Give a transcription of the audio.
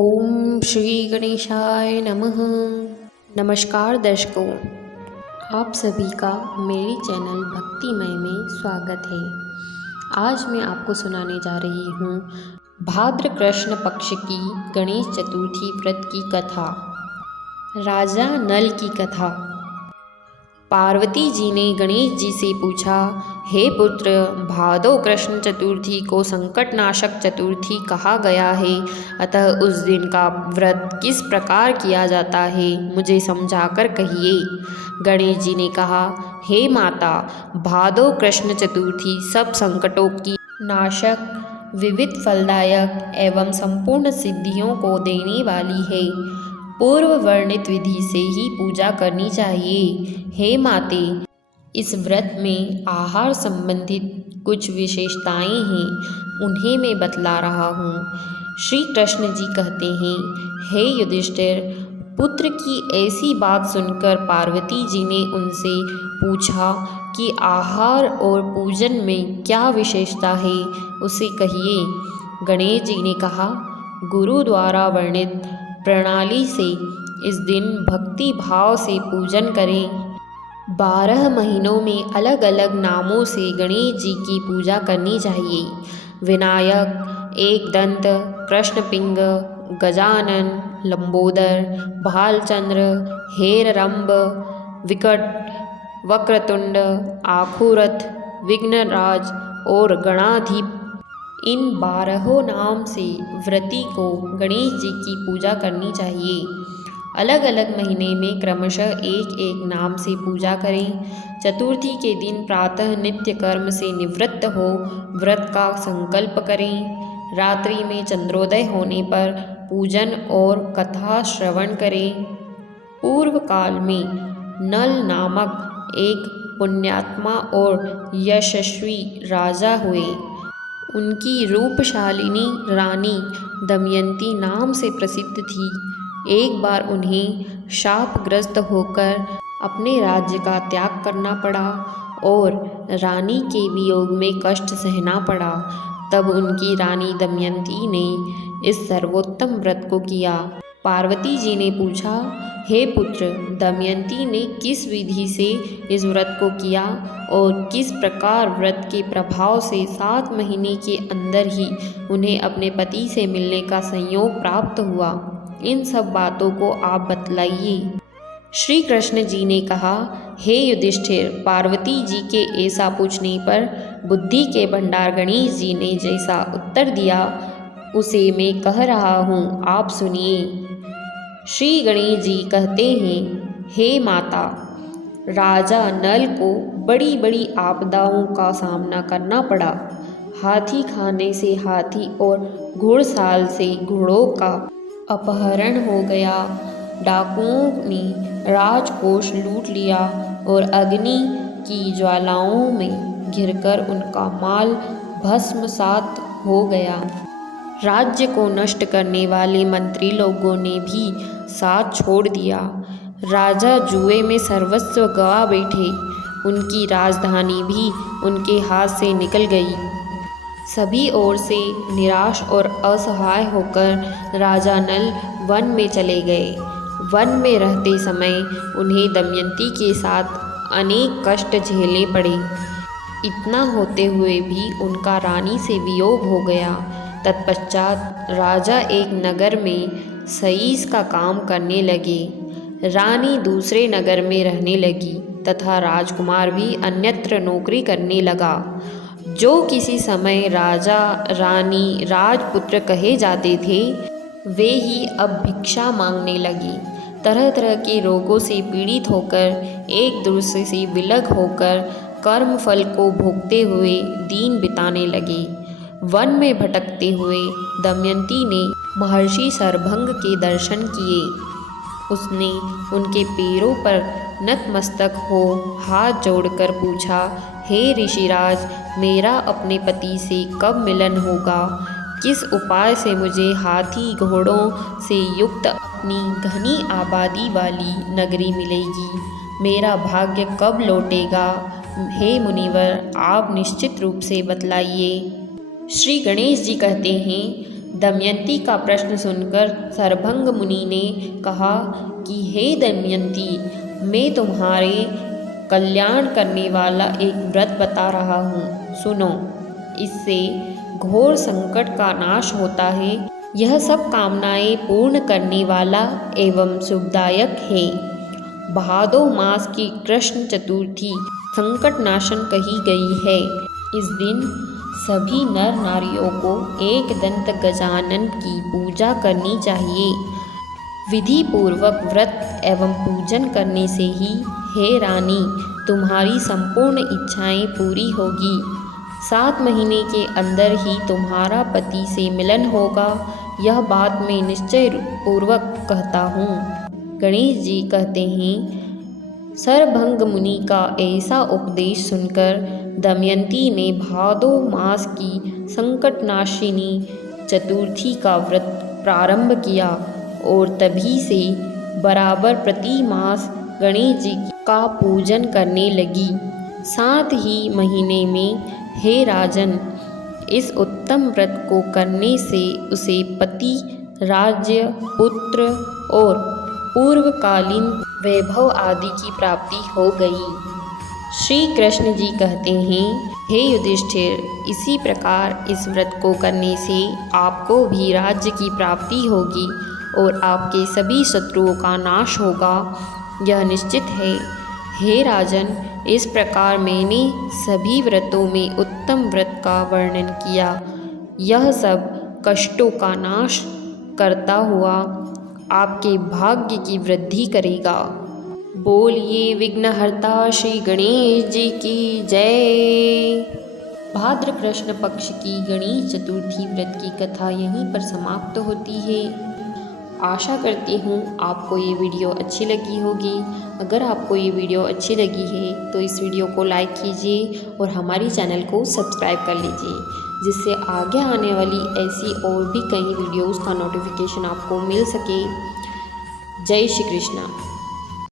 ओम श्री गणेशाय नमः। नमस्कार दर्शकों, आप सभी का मेरे चैनल भक्तिमय में स्वागत है। आज मैं आपको सुनाने जा रही हूँ भाद्र कृष्ण पक्ष की गणेश चतुर्थी व्रत की कथा। राजा नल की कथा। पार्वती जी ने गणेश जी से पूछा, हे पुत्र, भादो कृष्ण चतुर्थी को संकटनाशक चतुर्थी कहा गया है, अतः उस दिन का व्रत किस प्रकार किया जाता है, मुझे समझाकर कहिए। गणेश जी ने कहा, हे माता, भादो कृष्ण चतुर्थी सब संकटों की नाशक, विविध फलदायक एवं संपूर्ण सिद्धियों को देने वाली है। पूर्व वर्णित विधि से ही पूजा करनी चाहिए। हे माते, इस व्रत में आहार संबंधित कुछ विशेषताएं हैं, उन्हें मैं बतला रहा हूँ। श्री कृष्ण जी कहते हैं, हे युधिष्ठिर, पुत्र की ऐसी बात सुनकर पार्वती जी ने उनसे पूछा कि आहार और पूजन में क्या विशेषता है, उसे कहिए। गणेश जी ने कहा, गुरु द्वारा वर्णित प्रणाली से इस दिन भक्ति भाव से पूजन करें। 12 महीनों में अलग अलग नामों से गणेश जी की पूजा करनी चाहिए। विनायक, एकदंत, कृष्णपिंग, गजानन, लंबोदर, भालचंद्र, हेररंब, विकट, वक्रतुंड, आखुरथ, विघ्नराज और गणाधिप, इन 12 नाम से व्रती को गणेश जी की पूजा करनी चाहिए। अलग अलग महीने में क्रमशः एक एक नाम से पूजा करें। चतुर्थी के दिन प्रातः नित्य कर्म से निवृत्त हो व्रत का संकल्प करें। रात्रि में चंद्रोदय होने पर पूजन और कथा श्रवण करें। पूर्व काल में नल नामक एक पुण्यात्मा और यशस्वी राजा हुए। उनकी रूपशालिनी रानी दमयंती नाम से प्रसिद्ध थी। एक बार उन्हें शापग्रस्त होकर अपने राज्य का त्याग करना पड़ा और रानी के वियोग में कष्ट सहना पड़ा। तब उनकी रानी दमयंती ने इस सर्वोत्तम व्रत को किया। पार्वती जी ने पूछा, हे पुत्र, दमयंती ने किस विधि से इस व्रत को किया और किस प्रकार व्रत के प्रभाव से 7 महीने के अंदर ही उन्हें अपने पति से मिलने का संयोग प्राप्त हुआ, इन सब बातों को आप बतलाइए। श्री कृष्ण जी ने कहा, हे युधिष्ठिर, पार्वती जी के ऐसा पूछने पर बुद्धि के भंडार गणेश जी ने जैसा उत्तर दिया उसे मैं कह रहा हूँ, आप सुनिए। श्री गणेश जी कहते हैं, हे माता, राजा नल को बड़ी बड़ी आपदाओं का सामना करना पड़ा। हाथी खाने से हाथी और घुड़साल से घोड़ों का अपहरण हो गया। डाकुओं ने राजकोष लूट लिया और अग्नि की ज्वालाओं में घिरकर उनका माल भस्मसात हो गया। राज्य को नष्ट करने वाले मंत्री लोगों ने भी साथ छोड़ दिया। राजा जुए में सर्वस्व गवा बैठे। उनकी राजधानी भी उनके हाथ से निकल गई। सभी ओर से निराश और असहाय होकर राजा नल वन में चले गए। वन में रहते समय उन्हें दमयंती के साथ अनेक कष्ट झेलने पड़े। इतना होते हुए भी उनका रानी से वियोग हो गया। तत्पश्चात राजा एक नगर में सईस का काम करने लगे। रानी दूसरे नगर में रहने लगी तथा राजकुमार भी अन्यत्र नौकरी करने लगा। जो किसी समय राजा, रानी, राजपुत्र कहे जाते थे, वे ही अब भिक्षा मांगने लगे। तरह तरह के रोगों से पीड़ित होकर, एक दूसरे से विलग होकर, कर्म फल को भोगते हुए दिन बिताने लगे। वन में भटकते हुए दमयंती ने महर्षि सरभंग के दर्शन किए। उसने उनके पैरों पर नतमस्तक हो हाथ जोड़कर पूछा, हे ऋषिराज, मेरा अपने पति से कब मिलन होगा? किस उपाय से मुझे हाथी घोड़ों से युक्त अपनी घनी आबादी वाली नगरी मिलेगी? मेरा भाग्य कब लौटेगा? हे मुनिवर, आप निश्चित रूप से बतलाइए। श्री गणेश जी कहते हैं, दमयंती का प्रश्न सुनकर सरभंग मुनि ने कहा कि हे दमयंती, मैं तुम्हारे कल्याण करने वाला एक व्रत बता रहा हूँ, सुनो। इससे घोर संकट का नाश होता है। यह सब कामनाएं पूर्ण करने वाला एवं शुभदायक है। भादो मास की कृष्ण चतुर्थी संकट नाशन कही गई है। इस दिन सभी नर नारियों को एक दंत गजानन की पूजा करनी चाहिए। विधि पूर्वक व्रत एवं पूजन करने से ही हे रानी, तुम्हारी संपूर्ण इच्छाएं पूरी होगी। 7 महीने के अंदर ही तुम्हारा पति से मिलन होगा। यह बात मैं निश्चय पूर्वक कहता हूँ। गणेश जी कहते हैं, सरभंग मुनि का ऐसा उपदेश सुनकर दमयंती ने भादो मास की संकटनाशिनी चतुर्थी का व्रत प्रारंभ किया और तभी से बराबर प्रति मास गणेश जी का पूजन करने लगी। 7 ही महीने में हे राजन, इस उत्तम व्रत को करने से उसे पति, राज्य, पुत्र और पूर्वकालीन वैभव आदि की प्राप्ति हो गई। श्री कृष्ण जी कहते हैं, हे युधिष्ठिर, इसी प्रकार इस व्रत को करने से आपको भी राज्य की प्राप्ति होगी और आपके सभी शत्रुओं का नाश होगा, यह निश्चित है। हे राजन, इस प्रकार मैंने सभी व्रतों में उत्तम व्रत का वर्णन किया। यह सब कष्टों का नाश करता हुआ आपके भाग्य की वृद्धि करेगा। बोलिए विघ्नहर्ता श्री गणेश जी की जय। भाद्र कृष्ण पक्ष की गणेश चतुर्थी व्रत की कथा यहीं पर समाप्त होती है। आशा करती हूँ आपको ये वीडियो अच्छी लगी होगी। अगर आपको ये वीडियो अच्छी लगी है तो इस वीडियो को लाइक कीजिए और हमारी चैनल को सब्सक्राइब कर लीजिए, जिससे आगे आने वाली ऐसी और भी कई वीडियोस का नोटिफिकेशन आपको मिल सके। जय श्री कृष्ण।